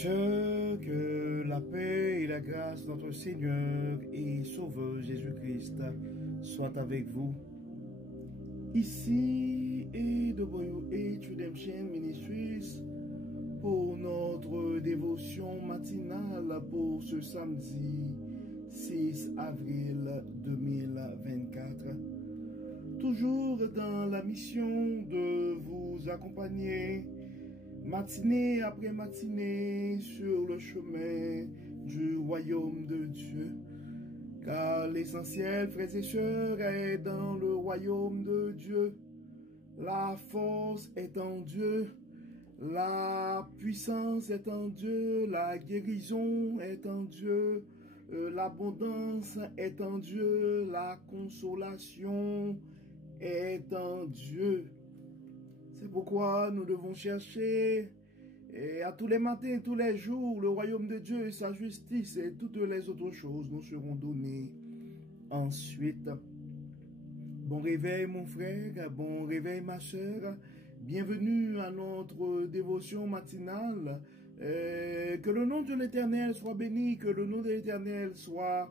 sœurs, que la paix et la grâce de notre Seigneur et Sauveur Jésus-Christ soient avec vous. Ici est WH Redemption Ministries pour notre dévotion matinale pour ce samedi 6 avril 2024. Toujours dans la mission de vous accompagner matinée après matinée sur le chemin du royaume de Dieu. Car l'essentiel, frères et sœurs, est dans le royaume de Dieu. La force est en Dieu. La puissance est en Dieu. La guérison est en Dieu. L'abondance est en Dieu. La consolation est en Dieu. C'est pourquoi nous devons chercher à tous les matins, tous les jours, le royaume de Dieu et sa justice, et toutes les autres choses nous seront données ensuite. Bon réveil mon frère, bon réveil ma sœur, bienvenue à notre dévotion matinale. Que le nom de l'Éternel soit béni, que le nom de l'Éternel soit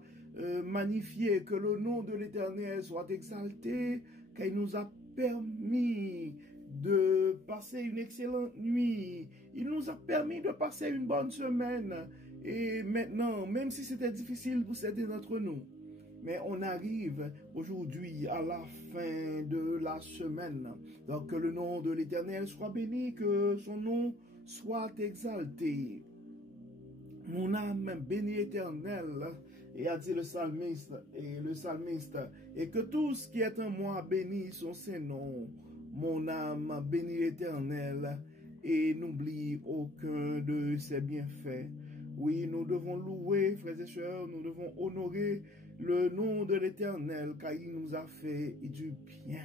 magnifié, que le nom de l'Éternel soit exalté, car il nous a permis de passer une excellente nuit. Il nous a permis de passer une bonne semaine. Et maintenant, même si c'était difficile pour certains d'entre nous, mais on arrive aujourd'hui à la fin de la semaine. Donc que le nom de l'Éternel soit béni, que son nom soit exalté. Mon âme bénit l'Éternel, et a dit le psalmiste, et que tout ce qui est en moi bénisse son Saint-Nom. Mon âme bénit l'Éternel et n'oublie aucun de ses bienfaits. Oui, nous devons louer, frères et sœurs, nous devons honorer le nom de l'Éternel, car il nous a fait du bien.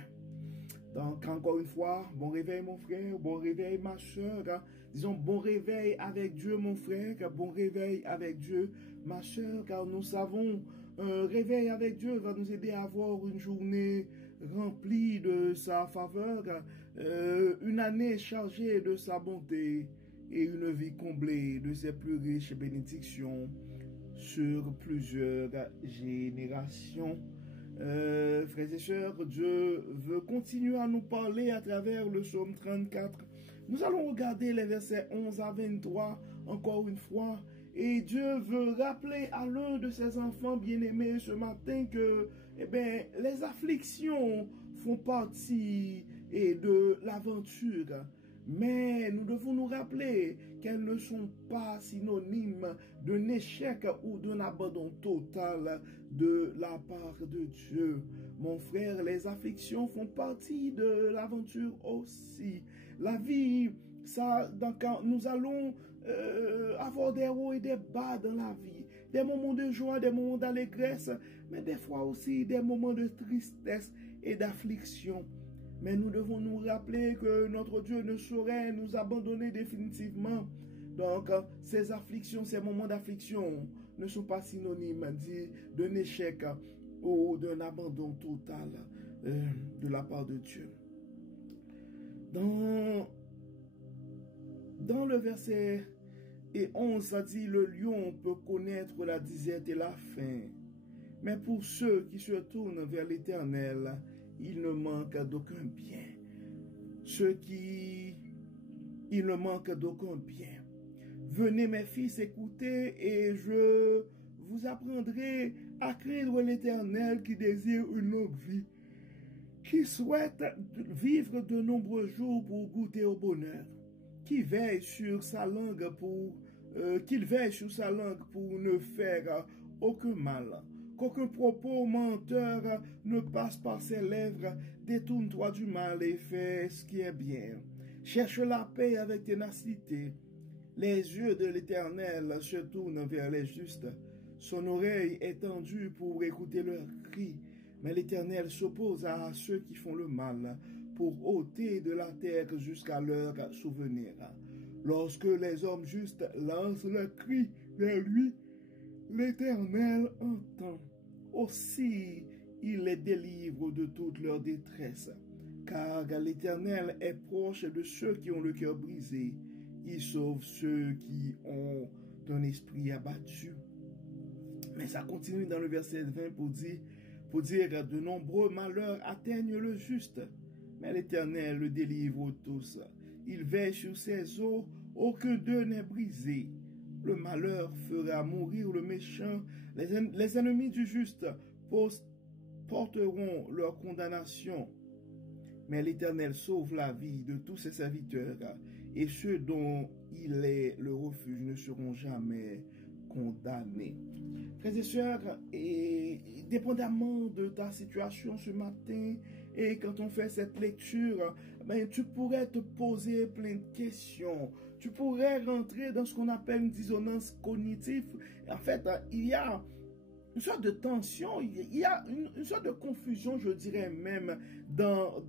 Donc, encore une fois, bon réveil mon frère, bon réveil ma soeur, disons bon réveil avec Dieu mon frère, bon réveil avec Dieu ma soeur, car nous savons, un réveil avec Dieu va nous aider à avoir une journée remplie de sa faveur, une année chargée de sa bonté et une vie comblée de ses plus riches bénédictions sur plusieurs générations. Frères et sœurs, Dieu veut continuer à nous parler à travers le psaume 34. Nous allons regarder les versets 11 à 23 encore une fois. Et Dieu veut rappeler à l'un de ses enfants bien-aimés ce matin que les afflictions font partie de l'aventure. Mais nous devons nous rappeler qu'elles ne sont pas synonymes d'un échec ou d'un abandon total de la part de Dieu. Mon frère, les afflictions font partie de l'aventure aussi. La vie, nous allons avoir des hauts et des bas dans la vie. Des moments de joie, des moments d'allégresse, mais des fois aussi des moments de tristesse et d'affliction. Mais nous devons nous rappeler que notre Dieu ne saurait nous abandonner définitivement. Donc, ces afflictions, ces moments d'affliction ne sont pas synonymes d'un échec ou d'un abandon total de la part de Dieu. Dans le verset 11, ça dit, le lion peut connaître la disette et la faim. Mais pour ceux qui se tournent vers l'Éternel, il ne manque d'aucun bien. Il ne manque d'aucun bien. Venez mes fils, écoutez, et je vous apprendrai à craindre l'Éternel qui désire une longue vie, qui souhaite vivre de nombreux jours pour goûter au bonheur, qu'il veille sur sa langue pour ne faire aucun mal. Qu'aucun propos menteur ne passe par ses lèvres. Détourne-toi du mal et fais ce qui est bien. Cherche la paix avec ténacité. Les yeux de l'Éternel se tournent vers les justes. Son oreille est tendue pour écouter leurs cris. Mais l'Éternel s'oppose à ceux qui font le mal, pour ôter de la terre jusqu'à leur souvenir. Lorsque les hommes justes lancent leurs cris vers lui, l'Éternel entend. Aussi, il les délivre de toute leur détresse. Car l'Éternel est proche de ceux qui ont le cœur brisé. il sauve ceux qui ont un esprit abattu. Mais ça continue dans le verset 20 pour dire de nombreux malheurs atteignent le juste, mais l'Éternel le délivre tous. Il veille sur ses eaux, aucun d'eux n'est brisé. Le malheur fera mourir le méchant, les ennemis du juste porteront leur condamnation. Mais l'Éternel sauve la vie de tous ses serviteurs, et ceux dont il est le refuge ne seront jamais condamnés. Frères et sœurs, et dépendamment de ta situation ce matin, et quand on fait cette lecture, ben, tu pourrais te poser plein de questions. Tu pourrais rentrer dans ce qu'on appelle une dissonance cognitive. En fait, il y a une sorte de tension, il y a une sorte de confusion, je dirais même, dans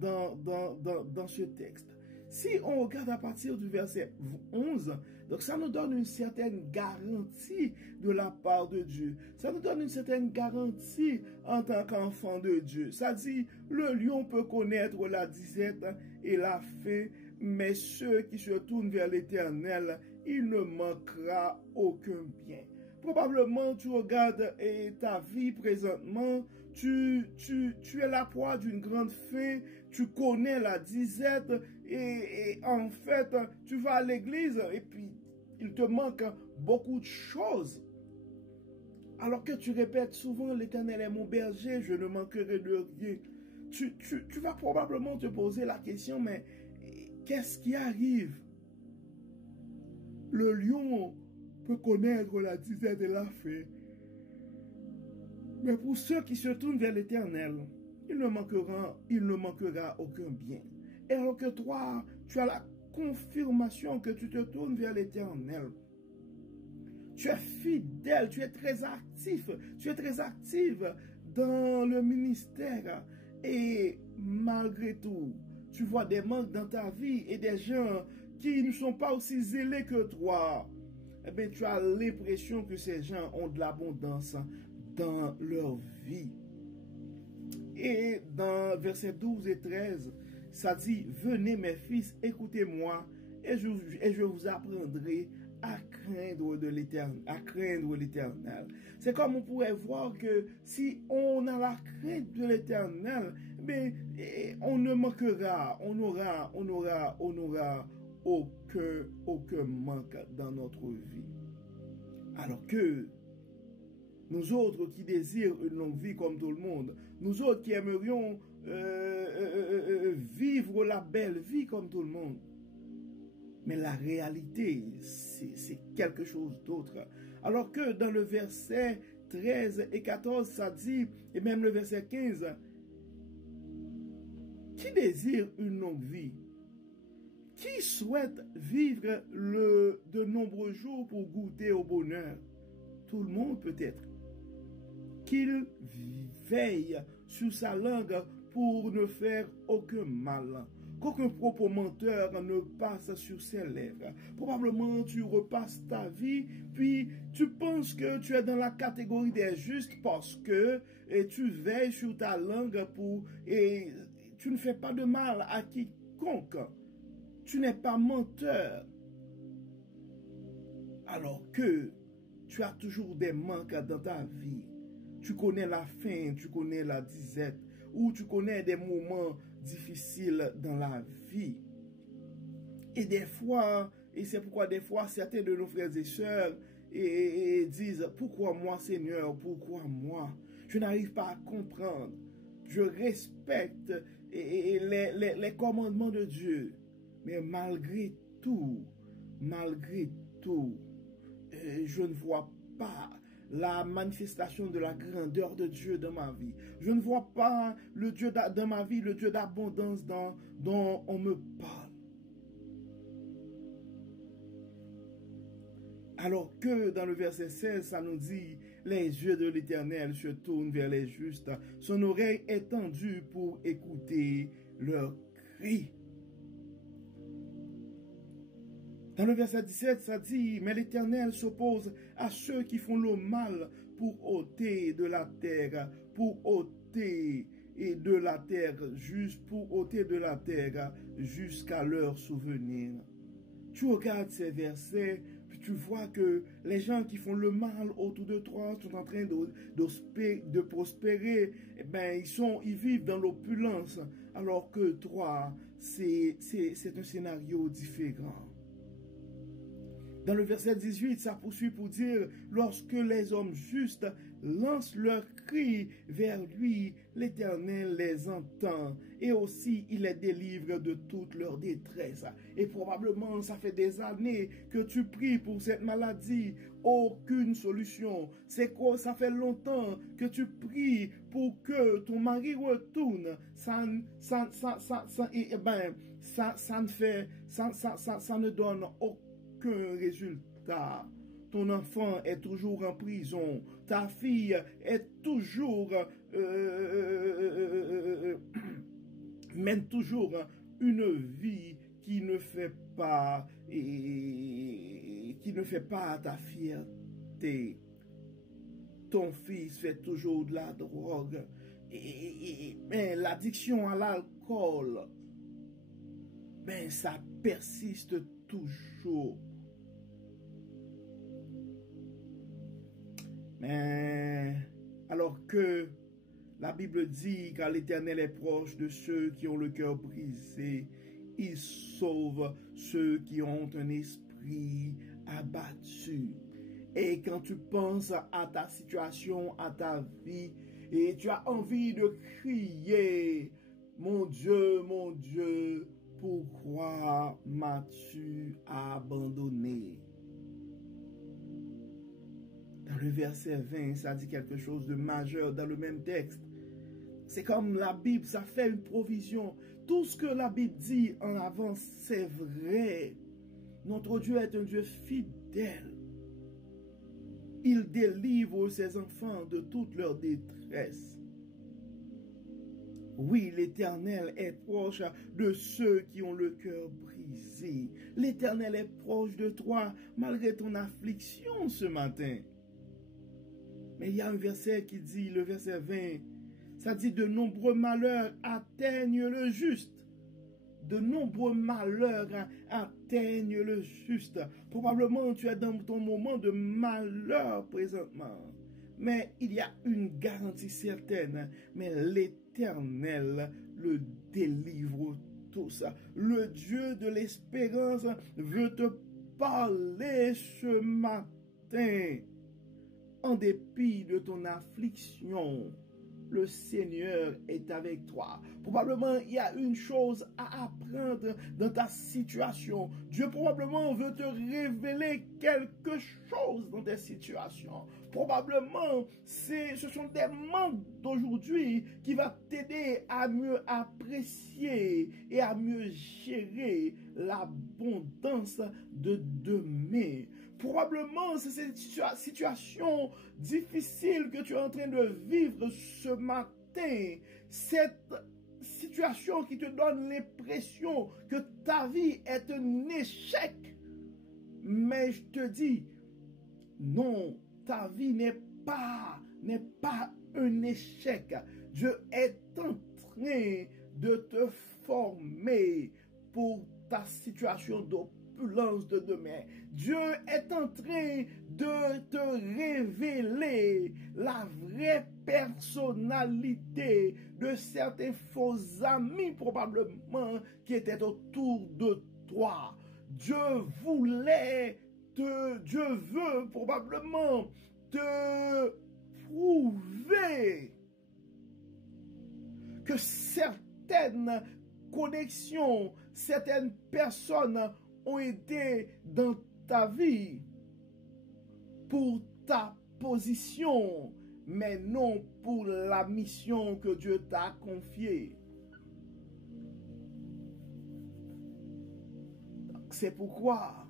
ce texte. Si on regarde à partir du verset 11, donc ça nous donne une certaine garantie de la part de Dieu. Ça nous donne une certaine garantie en tant qu'enfant de Dieu. Ça dit, le lion peut connaître la disette et la faim, mais ceux qui se tournent vers l'Éternel, il ne manquera aucun bien. Probablement, tu regardes ta vie présentement, tu es la proie d'une grande faim, tu connais la disette et en fait, tu vas à l'église et puis il te manque beaucoup de choses. Alors que tu répètes souvent, l'Éternel est mon berger, je ne manquerai de rien. Tu vas probablement te poser la question, mais qu'est-ce qui arrive? Le lion peut connaître la disette et la faim. Mais pour ceux qui se tournent vers l'Éternel, il ne manquera aucun bien. Et alors que toi, tu as la confirmation que tu te tournes vers l'Éternel. Tu es fidèle, tu es très actif, tu es très active dans le ministère. Et malgré tout, tu vois des manques dans ta vie et des gens qui ne sont pas aussi zélés que toi. Eh bien, tu as l'impression que ces gens ont de l'abondance dans leur vie. Et dans versets 12 et 13, ça dit, venez mes fils, écoutez-moi, et je vous apprendrai à craindre l'Éternel. C'est comme on pourrait voir que si on a la crainte de l'Éternel, on ne manquera, on n'aura aucun manque dans notre vie. Alors que nous autres qui désirons une longue vie comme tout le monde, nous autres qui aimerions vivre la belle vie comme tout le monde, mais la réalité, c'est quelque chose d'autre. Alors que dans le verset 13 et 14, ça dit, et même le verset 15, qui désire une longue vie? Qui souhaite vivre de nombreux jours pour goûter au bonheur? Tout le monde peut-être. Qu'il veille sur sa langue pour ne faire aucun mal. Qu'aucun propos menteur ne passe sur ses lèvres. Probablement tu repasses ta vie, puis tu penses que tu es dans la catégorie des justes parce que tu veilles sur ta langue et tu ne fais pas de mal à quiconque. Tu n'es pas menteur. Alors que tu as toujours des manques dans ta vie. Tu connais la faim, tu connais la disette, ou tu connais des moments difficiles dans la vie. Et des fois, et c'est pourquoi des fois certains de nos frères et sœurs disent, pourquoi moi Seigneur, pourquoi moi? Je n'arrive pas à comprendre. Je respecte les commandements de Dieu. Mais malgré tout, je ne vois pas la manifestation de la grandeur de Dieu dans ma vie. Je ne vois pas le Dieu dans ma vie, le Dieu d'abondance dont on me parle. Alors que dans le verset 16, ça nous dit, les yeux de l'Éternel se tournent vers les justes, son oreille est tendue pour écouter leurs cris. Dans le verset 17, ça dit, mais l'Éternel s'oppose à ceux qui font le mal pour ôter de la terre, jusqu'à leur souvenir. Tu regardes ces versets, puis tu vois que les gens qui font le mal autour de toi sont en train de prospérer. Eh ben, ils vivent dans l'opulence, alors que toi, c'est un scénario différent. Dans le verset 18, ça poursuit pour dire, lorsque les hommes justes lancent leurs cris vers lui, l'Éternel les entend et aussi il les délivre de toute leur détresse. Et probablement, ça fait des années que tu pries pour cette maladie, aucune solution. C'est quoi? Ça fait longtemps que tu pries pour que ton mari retourne. Ça ne donne aucun résultat. Ton enfant est toujours en prison. Ta fille est toujours mène toujours une vie qui ne fait pas ta fierté. Ton fils fait toujours de la drogue. Mais l'addiction à l'alcool, ben ça persiste toujours. Mais alors que la Bible dit qu'à l'Éternel est proche de ceux qui ont le cœur brisé, il sauve ceux qui ont un esprit abattu. Et quand tu penses à ta situation, à ta vie, et tu as envie de crier, mon Dieu, pourquoi m'as-tu abandonné? Dans le verset 20, ça dit quelque chose de majeur dans le même texte. C'est comme la Bible, ça fait une provision. Tout ce que la Bible dit en avance, c'est vrai. Notre Dieu est un Dieu fidèle. Il délivre ses enfants de toute leur détresse. Oui, l'Éternel est proche de ceux qui ont le cœur brisé. L'Éternel est proche de toi malgré ton affliction ce matin. Mais il y a un verset qui dit, le verset 20, ça dit de nombreux malheurs atteignent le juste. De nombreux malheurs atteignent le juste. Probablement tu es dans ton moment de malheur présentement. Mais il y a une garantie certaine. Mais l'Éternel le délivre tous. Le Dieu de l'espérance veut te parler ce matin. En dépit de ton affliction, le Seigneur est avec toi. Probablement, il y a une chose à apprendre dans ta situation. Dieu probablement veut te révéler quelque chose dans ta situation. Probablement, ce sont des manques d'aujourd'hui qui vont t'aider à mieux apprécier et à mieux gérer l'abondance de demain. Probablement, c'est cette situation difficile que tu es en train de vivre ce matin. Cette situation qui te donne l'impression que ta vie est un échec. Mais je te dis, non, ta vie n'est pas un échec. Dieu est en train de te former pour ta situation d'opulence de demain. Dieu est en train de te révéler la vraie personnalité de certains faux amis probablement qui étaient autour de toi. Dieu veut probablement te prouver que certaines connexions, certaines personnes ont été dans ta vie pour ta position, mais non pour la mission que Dieu t'a confiée. C'est pourquoi,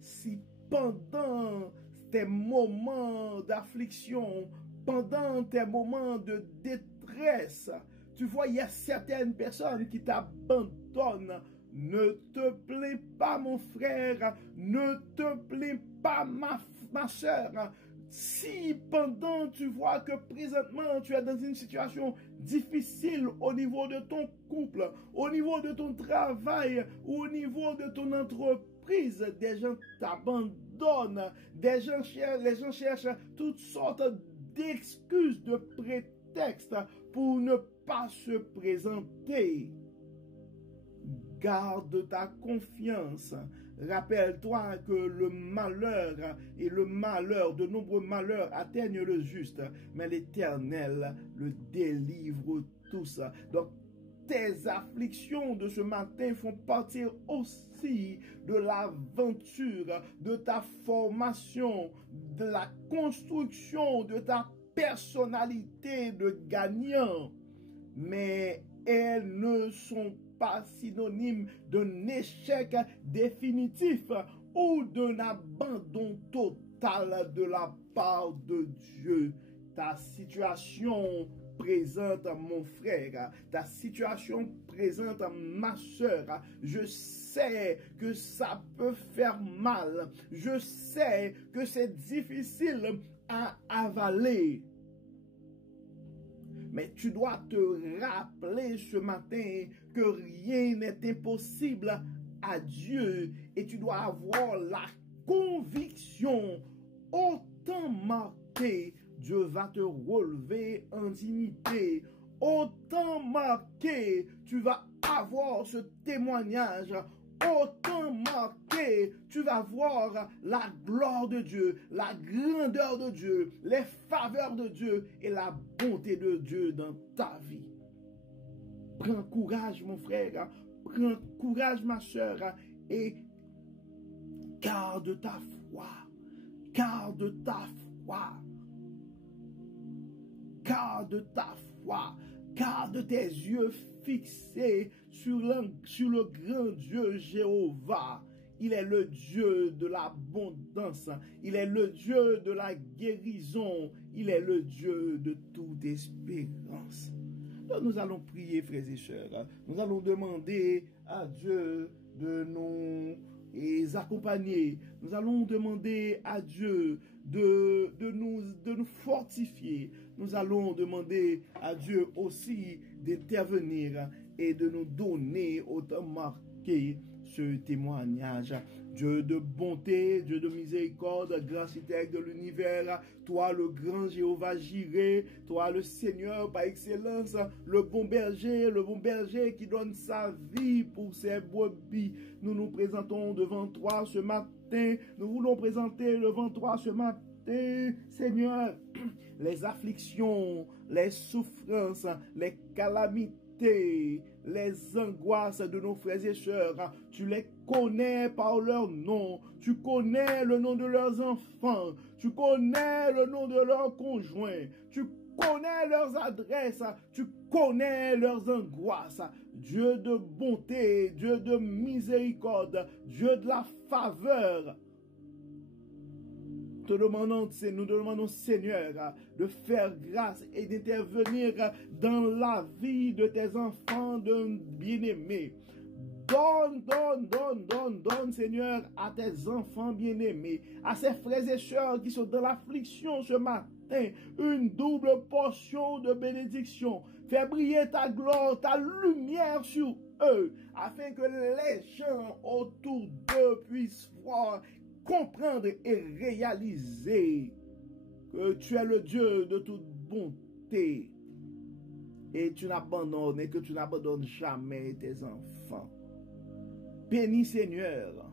si pendant tes moments d'affliction, pendant tes moments de détresse, tu vois, il y a certaines personnes qui t'abandonnent, ne te plains pas, mon frère, ne te plains pas, ma soeur. Si pendant tu vois que présentement tu es dans une situation difficile au niveau de ton couple, au niveau de ton travail, ou au niveau de ton entreprise, méprisent, des gens t'abandonnent, les gens cherchent toutes sortes d'excuses, de prétextes pour ne pas se présenter. Garde ta confiance. Rappelle-toi que le malheur et de nombreux malheurs atteignent le juste, mais l'Éternel le délivre tous. Donc, tes afflictions de ce matin font partir aussi de l'aventure, de ta formation, de la construction de ta personnalité de gagnant. Mais elles ne sont pas synonymes d'un échec définitif ou d'un abandon total de la part de Dieu. Ta situation présente, mon frère, ta situation présente, ma soeur, je sais que ça peut faire mal, je sais que c'est difficile à avaler. Mais tu dois te rappeler ce matin que rien n'est impossible à Dieu et tu dois avoir la conviction autant marquée, Dieu va te relever en dignité. Autant marqué, tu vas avoir ce témoignage. Autant marqué, tu vas voir la gloire de Dieu, la grandeur de Dieu, les faveurs de Dieu et la bonté de Dieu dans ta vie. Prends courage, mon frère. Prends courage, ma soeur. Et garde ta foi. Garde ta foi. Garde ta foi. Garde tes yeux fixés sur le grand Dieu Jéhovah. Il est le Dieu de l'abondance. Il est le Dieu de la guérison. Il est le Dieu de toute espérance. Donc nous allons prier, frères et sœurs. Nous allons demander à Dieu de nous accompagner. Nous allons demander à Dieu de nous fortifier. Nous allons demander à Dieu aussi d'intervenir et de nous donner autant marqué ce témoignage. Dieu de bonté, Dieu de miséricorde, grand architecte de l'univers, toi le grand Jéhovah Jireh, toi le Seigneur par excellence, le bon berger qui donne sa vie pour ses brebis. Nous nous présentons devant toi ce matin, nous voulons présenter devant toi ce matin, Seigneur, les afflictions, les souffrances, les calamités, les angoisses de nos frères et sœurs. Tu les connais par leur nom. Tu connais le nom de leurs enfants. Tu connais le nom de leurs conjoints. Tu connais leurs adresses. Tu connais leurs angoisses. Dieu de bonté, Dieu de miséricorde, Dieu de la faveur. Nous te demandons, Seigneur, de faire grâce et d'intervenir dans la vie de tes enfants de bien-aimés. Donne, Seigneur, à tes enfants bien-aimés, à ces frères et sœurs qui sont dans l'affliction ce matin, une double portion de bénédiction. Fais briller ta gloire, ta lumière sur eux, afin que les gens autour d'eux puissent voir, comprendre et réaliser que tu es le Dieu de toute bonté et tu n'abandonnes et que tu n'abandonnes jamais tes enfants. Bénis Seigneur,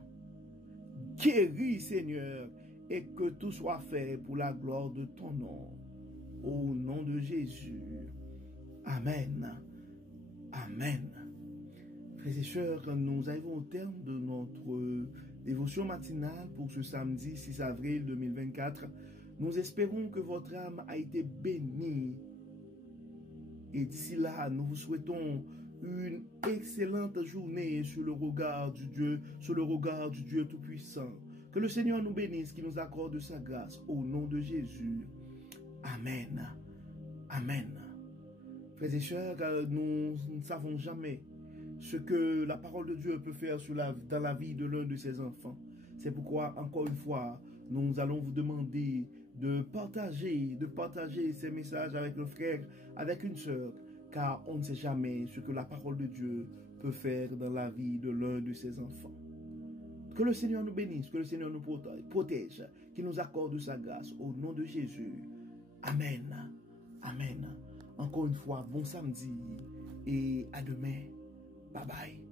guéris Seigneur, et que tout soit fait pour la gloire de ton nom. Au nom de Jésus. Amen. Amen. Frères et sœurs, nous arrivons au terme de notre dévotion matinale pour ce samedi 6 avril 2024. Nous espérons que votre âme a été bénie. Et d'ici là, nous vous souhaitons une excellente journée sous le regard du Dieu Tout-Puissant. Que le Seigneur nous bénisse, qu'il nous accorde sa grâce au nom de Jésus. Amen. Amen. Frères et sœurs, nous ne savons jamais ce que la parole de Dieu peut faire dans la vie de l'un de ses enfants. C'est pourquoi, encore une fois, nous allons vous demander de partager ces messages avec un frère, avec une sœur, car on ne sait jamais ce que la parole de Dieu peut faire dans la vie de l'un de ses enfants. Que le Seigneur nous bénisse, que le Seigneur nous protège, qu'il nous accorde sa grâce au nom de Jésus. Amen. Amen. Encore une fois, bon samedi et à demain. Bye bye.